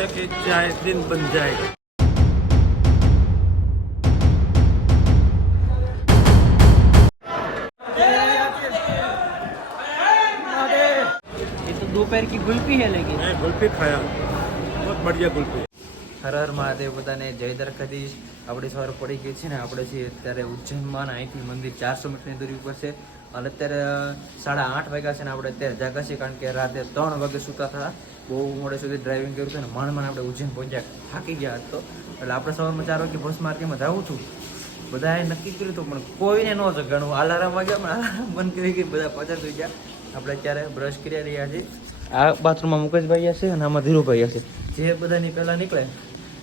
सुबह के चाय दिन बन जाएगा ये तो दोपहर की गुल्फी है लेकिन मैं गुल्फी खाया बहुत बढ़िया गुल्फी હર હર મહાદેવ બધાને જય દ્વારકાધીશ આપણી સવાર પડી ગઈ છે ને આપણે છીએ અત્યારે ઉજ્જૈનમાં ને અહીંથી મંદિર ચારસો મીટરની દૂરી ઉપર છે અને અત્યારે સાડા આઠ વાગ્યા છે ને આપણે અત્યારે જાગા છીએ કારણ કે રાતે ત્રણ વાગે સૂતા હતા. બહુ મોડે સુધી ડ્રાઇવિંગ કર્યું હતું ને માંડ માંડ આપણે ઉજ્જૈન પહોંચ્યા થાકી ગયા હતો. એટલે આપણે સવારમાં ચાર વાગે બસ માર્કેટમાં જાઉં છું બધાએ નક્કી કર્યું હતું, પણ કોઈને ન જગાડવું અલાર્મ વાગ્યા, પણ અલાર્મ બંધ કરી ગઈ બધા પાછા થઈ ગયા. આપણે અત્યારે બ્રશ કરી રહ્યા છીએ. આ બાથરૂમમાં મુકેશભાઈ હશે અને આમાં ધીરુભાઈ હશે. જે બધાની પહેલાં નીકળે,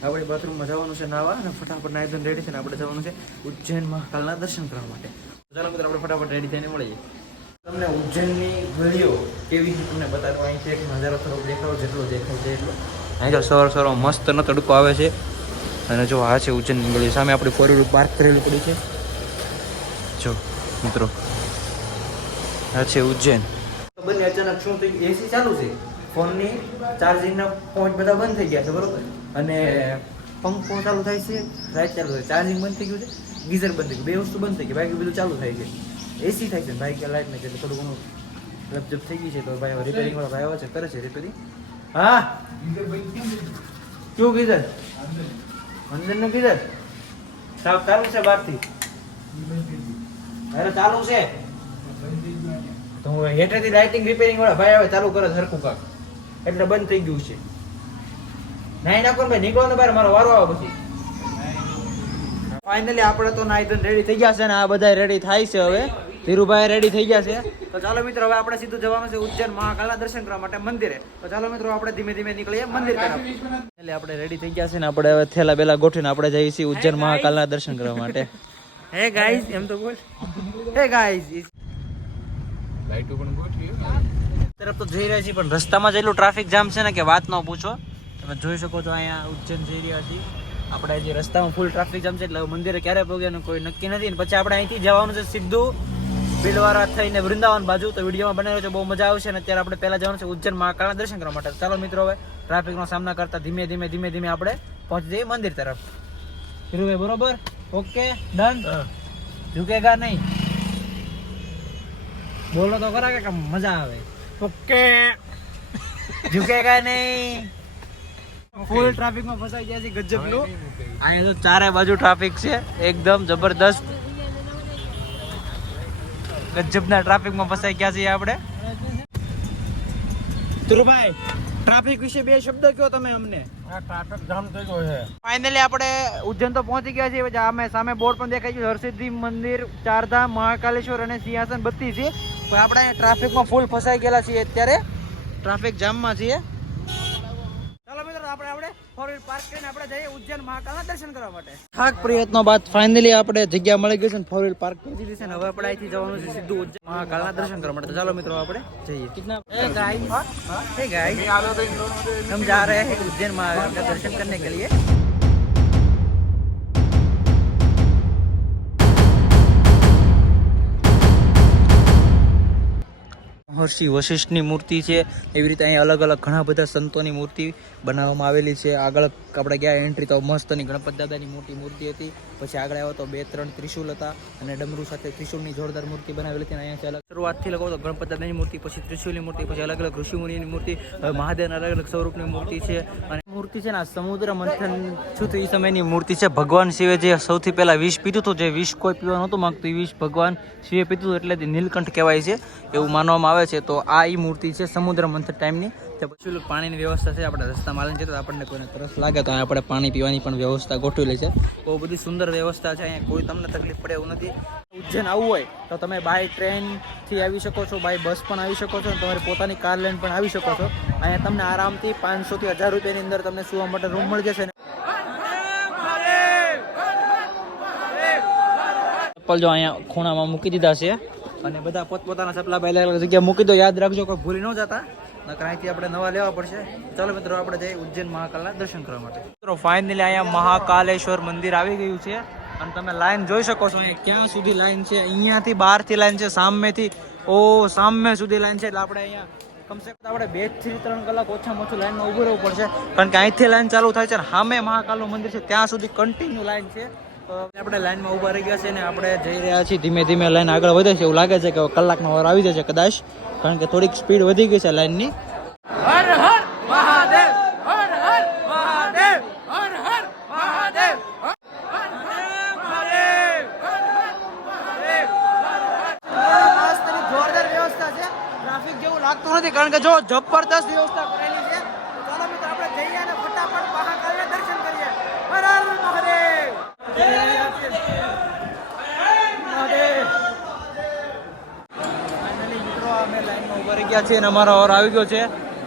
આપણે બાથરૂમમાં જવાનું છે નાવા અને ફટાફટ નાઈ ધોઈને રેડી છે ને આપણે જવાનું છે ઉજ્જૈન મહાકાલના દર્શન કરવા માટે. ચાલો મિત્રો આપણે ફટાફટ રેડી થઈને મળીએ. તમને ઉજ્જૈનની ગલીઓ કેવી છે તમને બતાડવા અહીં છે એક નજારો થોડોક દેખાવો જેટલો દેખાય છે એટલો. અહીં જો સવાર સવાર ન તડકો આવે છે. અને જો આ છે ઉજ્જૈનની ગલી સામે આપણે ફોર વ્હીલ પાર્ક કરેલું પડી છે. જો મિત્રો આ છે ઉજ્જૈન. બંને અચાનક શું થયું? એસી ચાલુ છે. ફોનની ચાર્જિંગના પોઈન્ટ બધા બંધ થઈ ગયા છે બરોબર? અને પંખો ચાલુ થાય છે લાઇટ ચાલુ થાય ચાર્જિંગ બંધ થઈ ગયું છે, ગીઝર બંધ થઈ ગયું, બે વસ્તુ બંધ થઈ ગઈ, બાકી બધું ચાલુ થાય છે. એસી થાય છે બાઇક લાઇટ નથી, એટલે થોડું ઘણું લપજપ થઈ ગઈ છે, તો ભાઈ રિપેરિંગ વાળા ભાઈ આવે છે, કરે છે રિપેરિંગ હા? શું ગીઝર? અંદરનું ગીઝર? સાવ ચાલુ છે બહારથી. અરે ચાલુ છે. તો હું લાઇટિંગ રિપેરિંગ વાળા ભાઈ આવે, ચાલુ કરે, સરખું કાક. એટલે બંધ થઈ ગયું છે. નાઈ નાખો ને ભાઈ નીકળો ને ભાઈ મારો વારો આવે પછી. ફાઇનલી આપણે તો નાઈ ધોઈને રેડી થઈ ગયા છે ને આ બધા રેડી થાય છે હવે. ધીરુભાઈ રેડી થઈ ગયા છે. તો ચાલો મિત્રો હવે આપણે સીધું જવાનું છે ઉજ્જૈન મહાકાલના દર્શન કરવા માટે મંદિરે. તો ચાલો મિત્રો આપણે ધીમે ધીમે નીકળીએ મંદિર તરફ. એટલે આપણે રેડી થઈ ગયા છે ને આપણે હવે થેલા બેલા ગોઠવીને આપણે જઈએ છીએ ઉજ્જૈન મહાકાલના દર્શન કરવા માટે. હે ગાઈઝ એમ તો બોલ. હે ગાઈઝ તરફ તો જઈ રહ્યા છીએ પણ રસ્તામાં જેટલું ટ્રાફિક જામ છે ને કે વાત ન પૂછો. તમે જોઈ શકો છો અહીંયા ઉજ્જૈન જઈ રહ્યા છીએ આપણે જે રસ્તામાં ફૂલ ટ્રાફિક જામ છે એટલે મંદિરે ક્યારે પહોંચ્યાનું કોઈ નક્કી નથી. ને પછી આપણે અહીંથી જવાનું છે સીધું ભીલવારા થઈને વૃંદાવન બાજુ. તો વિડીયોમાં બનાવ્યો છે બહુ મજા આવશે અને અત્યારે આપણે પહેલાં જવાનું છે ઉજ્જૈન મહાકાળના દર્શન કરવા માટે. ચાલો મિત્રો હવે ટ્રાફિકનો સામના કરતા ધીમે ધીમે ધીમે ધીમે આપણે પહોંચી જઈએ મંદિર તરફ. ધીરુભાઈ બરોબર? ઓકે ડન ઝુકેગા નહીં. બોલો તો ખરા કે મજા આવે. ઓકે ઝુકેગા નહીં. ફૂલ ટ્રાફિકમાં ફસાઈ ગયા છે ગજબનું. અહીંયા તો ચારે બાજુ ટ્રાફિક છે. એકદમ જબરદસ્ત. ગજબના ટ્રાફિકમાં ફસાઈ ગયા છીએ આપણે. ધ્રુવભાઈ ટ્રાફિક વિશે બે શબ્દ કયો તમે અમને. ફાઇનલી આપણે ઉજ્જૈન તો પહોંચી ગયા છીએ. અમે સામે બોર્ડ પણ દેખાય છે. હરસિદ્ધિ મંદિર ચારધામ મહાકાલેશ્વર અને સિંહાસન બત્તી છે. પણ આપણે ટ્રાફિકમાં ફૂલ ફસાઈ ગયેલા છીએ અત્યારે. ટ્રાફિક જામમાં છીએ. ઉજ્જૈન મહાકાલના દર્શન કરવા માટે. પ્રયત્નો બાદ ફાઇનલી આપણે જગ્યા મળી ગઈ છે ફોર પાર્ક હવે આપણે જવાનું છે સીધું દર્શન માટે. ચાલો મિત્રો આપણે જઈએ. કિતના રહે હૈ? ઉજ્જૈન મહાકાલ દર્શન કરને કે મહર્ષિ વશિષ્ઠની મૂર્તિ છે. એવી રીતે અહીં અલગ અલગ ઘણા બધા સંતોની મૂર્તિ બનાવવામાં આવેલી છે. આગળ આપણે ગયા એન્ટ્રી તો મસ્તની ગણપત દાદાની મોટી મૂર્તિ હતી. પછી આગળ આવ્યો તો બે, ત્રણ ત્રિશુલ હતા અને ડમરુ સાથે ત્રિશુલની જોરદાર મૂર્તિ બનાવેલી હતી અહીંયા અલગ શરૂઆતથી લગાવો તો ગણપત દાદાની મૂર્તિ, પછી ત્રિશુલની મૂર્તિ, પછી અલગ અલગ ઋષિમુનિની મૂર્તિ મહાદેવના અલગ અલગ સ્વરૂપની મૂર્તિ છે. અને મૂર્તિ છે ને, આ સમુદ્ર મંથન છું એ સમયની મૂર્તિ છે. ભગવાન શિવે જે સૌથી પહેલાં વિષ પીધું હતું, જે વિષ કોઈ પીવા નહોતું માગતું, એ વિષ ભગવાન શિવે પીધું એટલે તે નીલકંઠ કહેવાય છે, એવું માનવામાં આવે છે. તો આ એ મૂર્તિ છે સમુદ્ર મંથન ટાઈમની. તે પછી પાણીની વ્યવસ્થા છે, આપણે રસ્તામાં આવીને જતો આપણને કોઈને તરસ લાગે તો આપણે પાણી પીવાની પણ વ્યવસ્થા ગોઠવેલી છે. બહુ બધી સુંદર વ્યવસ્થા છે, અહીંયા કોઈ તમને તકલીફ પડે એવું નથી. ઉજ્જૈન આવવું હોય, તો તમે બાય ટ્રેનથી આવી શકો છો બાય બસ પણ આવી શકો છો, તમારી પોતાની કાર લઈને પણ આવી શકો છો. અહીંયા તમને આરામથી પાંચસોથી હજાર રૂપિયાની અંદર તમને સુવા માટે રૂમ મળી જશે. ચપ્પલ જો અહીંયા ખૂણામાં મૂકી દીધા છે. અને બધા પોતપોતાના ચપલા પહેલા અલગ જગ્યાએ મૂકી દો, યાદ રાખજો કોઈ ભૂલી ન જતા. અહીંથી આપણે નવા લેવા પડશે. ચાલો મિત્રો, આપણે જઈએ ઉજ્જૈન મહાકાલના દર્શન કરવા માટે. મિત્રો ફાઇનલી અહીંયા મહાકાલેશ્વર મંદિર આવી ગયું છે. અને તમે લાઈન જોઈ શકો છો અહીંયા, ક્યાં સુધી લાઈન છે? અહીંયાથી બહારથી લાઈન છે, સામેથી. ઓ, સામે સુધી લાઈન છે, એટલે આપણે અહીંયા કમસે કમ આપણે બેથી ત્રણ કલાક ઓછામાં ઓછું લાઈનમાં ઊભું રહેવું પડશે. કારણ કે અહીંથી લાઈન ચાલુ થાય છે સામે મહાકાલનું મંદિર છે, ત્યાં સુધી કન્ટિન્યુ લાઈન છે. આપણે લાઈનમાં ઊભા રહી ગયા છે ને આપણે જઈ રહ્યા છીએ, ધીમે ધીમે લાઈન આગળ વધે છે. એવું લાગે છે કે કલાકનો વાર આવી જશે કદાચ, કારણ કે થોડીક સ્પીડ વધી ગઈ છે લાઈનની હર હર મહાદેવ હર હર મહાદેવ હર હર મહાદેવ જોરદાર વ્યવસ્થા છે ટ્રાફિક જેવું લાગતું નથી, કારણ કે જો જબરદસ્ત વ્યવસ્થા કરેલી છે, ચાલો મિત્રો, આપણે જઈએ અને ફટાફટ મહાકાલને દર્શન કરીએ. હર ઊભા રહી છીએ અને અમારો આવી ગયો છે.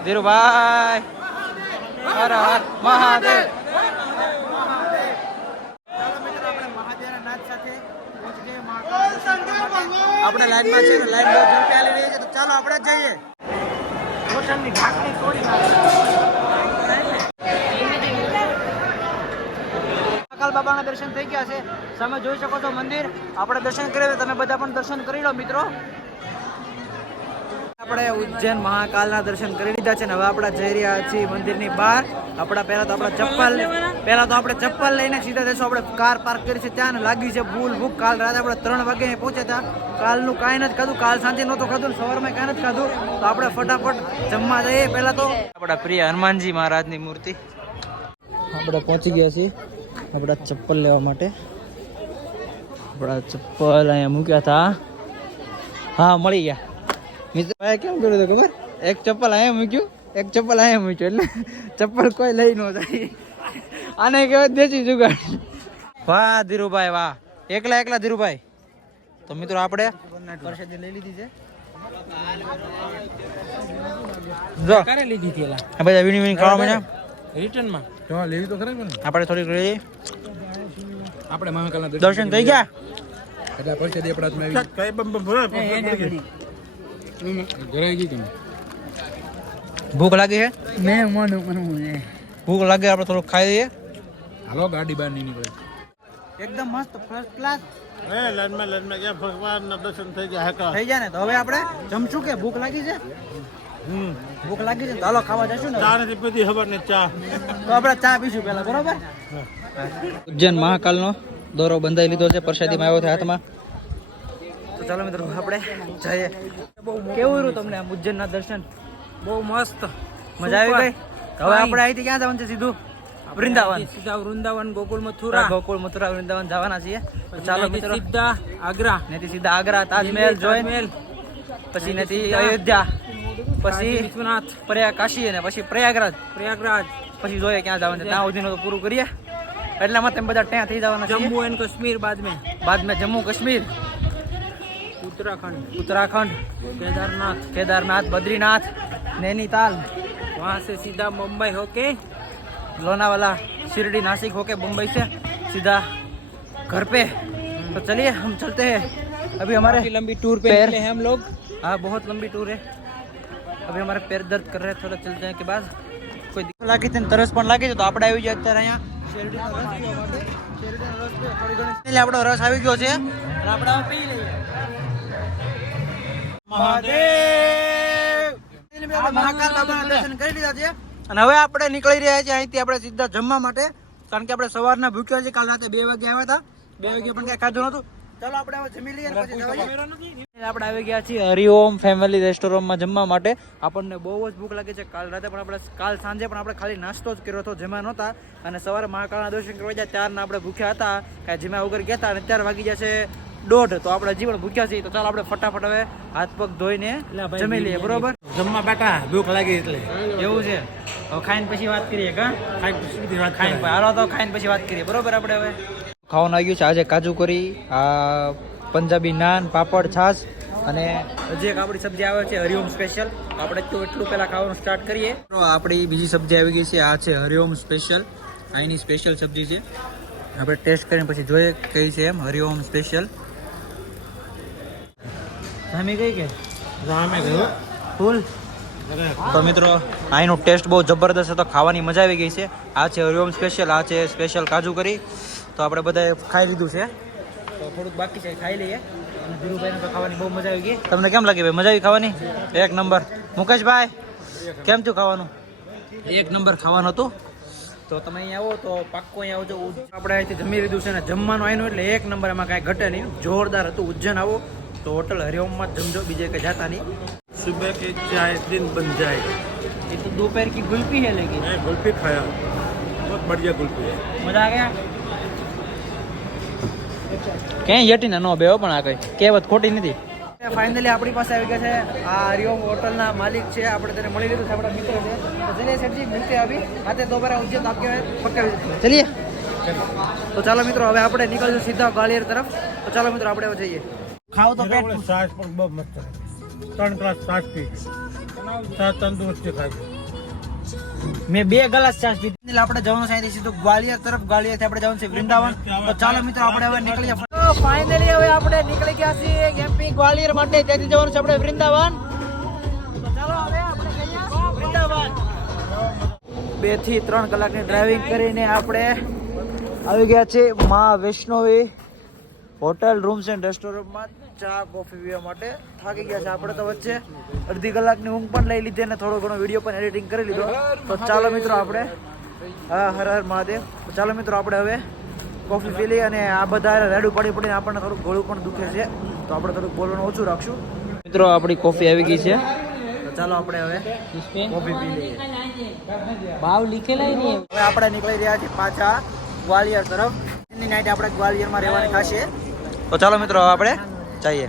ધીરુભાઈ. હર મહાદેવ. આપણે લાઈનમાં ને લાઈન બહુ ઝડપી છે, તો ચાલો આપણે જઈએ. રોશનની ઢાંકણી તોડી બાબાના દર્શન થઈ ગયા છે. તમે જોઈ શકો છો મંદિર. આપણે દર્શન કરીએ તમે બધા પણ દર્શન કરી લો, મિત્રો. આપણે ઉજ્જૈન મહાકાલના દર્શન કરી લીધા છે ને હવે આપણે જઈ રહ્યા છીએ મંદિરની બહાર. આપણા પહેલા તો આપણે ચપ્પલ પહેલા તો આપણે ચપ્પલ લઈને સીધા જઈશું. આપણે કાર પાર્ક કરી છે. ત્યાં લાગી છે ભૂલ ભૂખ કાલ રાતે આપણે ત્રણ વાગે પહોંચ્યા હતા. કાલનું કાંઈ નથી ખાધું. કાલ સાંજે નહોતું ખાધું સવારમાં કાંઈ નથી ખાધું. તો આપણે ફટાફટ જમવા જઈએ પહેલા તો. આપણા પ્રિય હનુમાનજી મહારાજની મૂર્તિ. આપણે પહોંચી ગયા છીએ આપણા ચપ્પલ લેવા માટે. આપણા ચપ્પલ અહીંયા મૂક્યા હતા. હા, મળી ગયા. મિત્ર કેમ કર્યું હતું ખબર? એક ચપ્પલ અહીંયા મૂક્યું. એક ચપ્પલ અહીંયા મૂક્યું એટલે ચપ્પલ કોઈ લઈ ન જાય. આને કહેવાય દેશી જુગાડ વાહ ધીરુભાઈ વાહ. એકલા એકલા ધીરુભાઈ. તો મિત્રો આપણે પ્રસાદી લઈ લીધી છે. જો. ક્યારે લીધી હતી એલા? આ બધા વીણી વીણી ખાવા માંડ્યા રિટર્નમાં. તો લેવી તો ખરા ને આપણે થોડીક લઈ આપણે મહાકાલના દર્શન થઈ ગયા? એટલે પરસાદી આપણા હાથમાં આવી કઈ બમ બમ ભરા ઘરે ગઈ તમે? ભૂખ લાગી છે? મેં મોનું મને ભૂખ લાગે આપણે થોડુંક ખાઈ લઈએ. હાલો ગાડી બહાર નહીં નીકળે. એકદમ મસ્ત ફર્સ્ટ ક્લાસ એ લાઈનમાં લાઈનમાં ગયા ભગવાનના દર્શન થઈ ગયા હાકા થઈ જાય ને? તો હવે આપણે જમશું કે ભૂખ લાગી છે? હમ ભૂખ લાગી છે તો હાલો ખાવા જશું ને ચા નથી પીધી ખબર ને ચા. તો આપણે ચા પીશું પહેલા બરોબર? ઉજ્જૈન મહાકાલનો દોરો બંધાઈ લીધો છે પ્રસાદીમાં આવ્યો છે હાથમાં. તો ચાલો મિત્રો આપણે જઈએ. કેવું રહ્યું તમને ઉજ્જૈનના દર્શન? બહુ મસ્ત. મજા આવી ગઈ? હવે આપણે અહીંથી ક્યાં જવાનું છે? સીધું વૃંદાવન. સીધા વૃંદાવન ગોકુલ મથુરા. ગોકુલ મથુરા વૃંદાવન જવાના છીએ. ચાલો મિત્રો. સીધા આગ્રા. નથી સીધા આગ્રા તાજમહેલ જોયમહેલ પછી નથી અયોધ્યા. પછી વિશ્વનાથ. પ્રયાગ કાશી અને પછી પ્રયાગરાજ. પ્રયાગરાજ. પછી જોઈએ ક્યાં જવાનું છે. ત્યાં સુધીનું તો પૂરું કરીએ. એટલા માટે બધા ત્યાં થઈ જવાના જમ્મુ એન્ડ કાશ્મીર બાદ મેં બાદ મેં જમ્મુ કાશ્મીર. ઉત્તરાખંડ. ઉત્તરાખંડ. કેદારનાથ. કેદારનાથ બદ્રીનાથ. नैनीताल वहाँ से सीधा मुंबई होके लोनावाला शिरडी नासिक होके मुंबई से सीधा घर पे तो चलिए हम चलते हैं अभी हमारे लंबी टूर पे पैर- निकले हैं हम लोग हाँ बहुत लंबी टूर है अभी हमारे पैर दर्द कर रहे हैं थोड़ा चलते हैं के बाद કોઈ દીકરો લાગી છે ને તરસ પણ લાગી છે તો આપણે આવી જાય અત્યારે અહીંયા શેરડીનો રસ પીવા માટે શેરડીનો રસ પીવા થોડી ઘણી એટલે આપણો રસ આવી ગયો છે અને આપણે હવે પી લઈએ મહાદેવ આપણે મહાકાલ બાબાના દર્શન કરી લીધા છે. અને હવે આપણે નીકળી રહ્યા છીએ અહીંથી આપણે સીધા જમવા માટે. કારણ કે આપણે સવારના ભૂખ્યા છે કાલ રાતે બે વાગે આવ્યા હતા. બે વાગે પણ કઈ ખાધું નતું ચાલો આપણે હવે જમી લઈએ. આપણે આવી ગયા છીએ હરિઓમ ફેમિલી રેસ્ટોરન્ટમાં જમવા માટે. આપણને બહુ જ ભૂખ લાગી છે. કાલ રાતે પણ આપણે કાલ સાંજે પણ આપણે ખાલી નાસ્તો જ કર્યો હતો જમ્યા નહોતા. અને સવારે મહાકાળના દર્શન કરવા જાય ત્યારના આપણે ભૂખ્યા હતા. કાંઈ જમ્યા વગર ગયા હતા અને અત્યારે વાગી જશે દોઢ. તો આપણે હજી પણ ભૂખ્યા છીએ. તો ચાલો આપણે ફટાફટ હવે હાથ પગ ધોઈને જમી લઈએ. બરોબર? જમવા બેઠા ભૂખ લાગી એટલે. એવું છે. હવે ખાઈને પછી વાત કરીએ કા ખાઈ વાત ખાઈને હાલો તો ખાઈને પછી વાત કરીએ. બરોબર આપણે હવે? ખાવાનું આવ્યું છે. આજે કાજુ કરી આ પંજાબી નાન પાપડ છાશ અને હજી એક આપણી સબ્જી આવે છે હરિઓમ સ્પેશિયલ આપણે તો એટલું પહેલા ખાવાનું સ્ટાર્ટ કરીએ. તો આપણી બીજી સબ્જી આવી ગઈ છે. આ છે હરિઓમ સ્પેશિયલ અહીંની સ્પેશિયલ સબ્જી છે. આપણે ટેસ્ટ કરીને પછી જોઈએ કઈ છે એમ હરિઓમ સ્પેશિયલ સામે કઈ કે? રામે ગયો ફૂલ? તો મિત્રો અહીંનો ટેસ્ટ બહુ જબરદસ્ત હતો ખાવાની મજા આવી ગઈ છે. આ છે હરિઓમ સ્પેશિયલ આ છે સ્પેશિયલ કાજુ કરી. તો આપણે બધાએ ખાઈ લીધું છે. તો થોડુંક બાકી છે, ખાઈ લઈએ. અને તો ખાવાની બહુ મજા આવી ગઈ. તમને કેમ લાગી ભાઈ, મજા આવી ખાવાની? એક નંબર. મુકેશભાઈ, કેમ થયું ખાવાનું? એક નંબર ખાવાનું હતું. તો તમે અહીંયા આવો, તો પાક્કો અહીંયા આવજો. આપણે અહીંથી જમી લીધું છે ને, જમવાનું આવ્યું એટલે એક નંબર એમાં કાંઈ ઘટે નહીં. જોરદાર હતું, ઉજ્જૈન આવો. તો હોટલ હરિઓમમાં જમજો, બીજે કંઈ જાતા નહીં. सुबह की चाय दिन बन जाए એ તો दोपहर की ગુલ્ફી है लेकिन मैं गुल्फी खाया बहुत बढ़िया गुल्फी है મજા આ ગયા ક્યાંય યટીને ન બેહો પણ આ કઈ કહેવત ખોટી નથી ફાઇનલી આપણી પાસે આવી ગયા છે આ હરિઓમ હોટલના માલિક છે આપણે તેને મળી લીધું છે આપણા મિત્ર છે તો ચલીએ સેઠજી મિલતે અભી આતે દોબારા ઉજ્જૈન આપકે પક્કા વિઝિટ ચલીએ તો ચાલો મિત્રો હવે આપણે નીકળીશું સીધા ગ્વાલિયર તરફ તો ચાલો મિત્રો આપણે હવે જઈએ ખાવ તો પેટ છાશ પણ બહુ મસ્ત ત્રણ ગ્લાસ છાશ પી છાશ તંદુરસ્તી ખાય મેં બે ગ્લાસ છાશ પીધી એટલે આપણે જવાનું છે અહીંથી સીધું ગ્વાલિયર તરફ ગ્વાલિયરથી આપણે જવાનું છે વૃંદાવન. તો ચાલો મિત્રો આપણે હવે નીકળીએ ફાઇનલી હવે આપણે નીકળી ગયા છીએ એમપી ગ્વાલિયર માટે. ત્યાંથી જવાનું છે આપણે વૃંદાવન. ચાલો હવે આપણે જઈએ વૃંદાવન. બેથી ત્રણ કલાકની ડ્રાઇવિંગ કરીને આપણે આવી ગયા છે મા વૈષ્ણવી. હોટેલ રૂમ્સ એન્ડ રેસ્ટોરન્ટમાં ચા કોફી પીવા માટે થાકી ગયા છે. આપણે તો વચ્ચે અડધી કલાકની ઊંઘ પણ લઈ લીધી અને થોડો ઘણો વીડિયો પણ એડિટિંગ કરી લીધો. તો ચાલો મિત્રો આપણે હા હર હર મહાદેવ. ચાલો મિત્રો આપણે હવે કોફી પી લઈએ અને આ બધા રેડું પડી પડીને આપણને થોડું ગળું પણ દુખે છે. તો આપણે થોડુંક બોલવાનું ઓછું રાખશું. મિત્રો આપણી કોફી આવી ગઈ છે. ચાલો આપણે હવે કોફી પી લઈએ. ભાવ લીખેલા નહીં? હવે આપણે નીકળી રહ્યા છીએ પાછા ગ્વાલિયર તરફ. નાઈટ આપણે ગ્વાલિયરમાં રહેવાની ખાશે તો ચાલો મિત્રો હવે આપણે જઈએ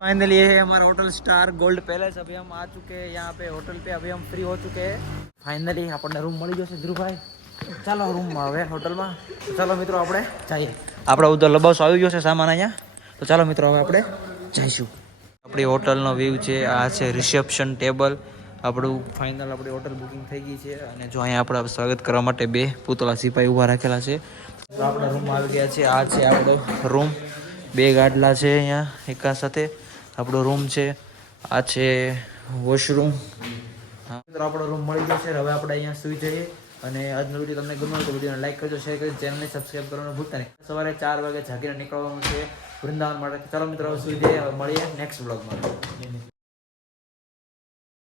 फाइनली ये है हमारा होटल स्टार गोल्ड पैलेस अभी हम आ चुके हैं यहाँ पे होटल पे अभी हम फ्री हो चुके हैं ફાઇનલી આપણને રૂમ મળી જશે ધ્રુવભાઈ ચાલો રૂમમાં હવે હોટલમાં તો ચાલો મિત્રો આપણે જઈએ આપણે ઉધર લબાવસો આવી ગયો છે સામાન અહીંયા તો ચાલો મિત્રો હવે આપણે જઈશું આપણી હોટલનો વ્યૂ છે, આ છે રિસેપ્શન ટેબલ આપણું ફાઇનલ આપણી હોટલ બુકિંગ થઈ ગઈ છે અને જો અહીંયા આપણે સ્વાગત કરવા માટે બે પૂતળા સિપાહી ઊભા રાખેલા છે. તો આપણા રૂમમાં આવી ગયા છે, આ છે આપણો રૂમ બે ગાડલા છે અહીંયા એકા સાથે. આપણો રૂમ છે, આ છે વોશરૂમ આપણો રૂમ મળી ગયો છે, હવે આપણે અહીંયા સુઈ જઈએ. અને આજનો વીડિયો તમને ગમ્યો તો વિડીયોને લાઈક કરજો, શેર કરજો, ચેનલને સબસ્ક્રાઈબ કરવાનું ભૂલતા નહીં. સવારે ચાર વાગે જાગીને નીકળવાનું છે વૃંદાવન માટે. ચાલો મિત્રો સુધી મળીએ નેક્સ્ટ બ્લોગમાં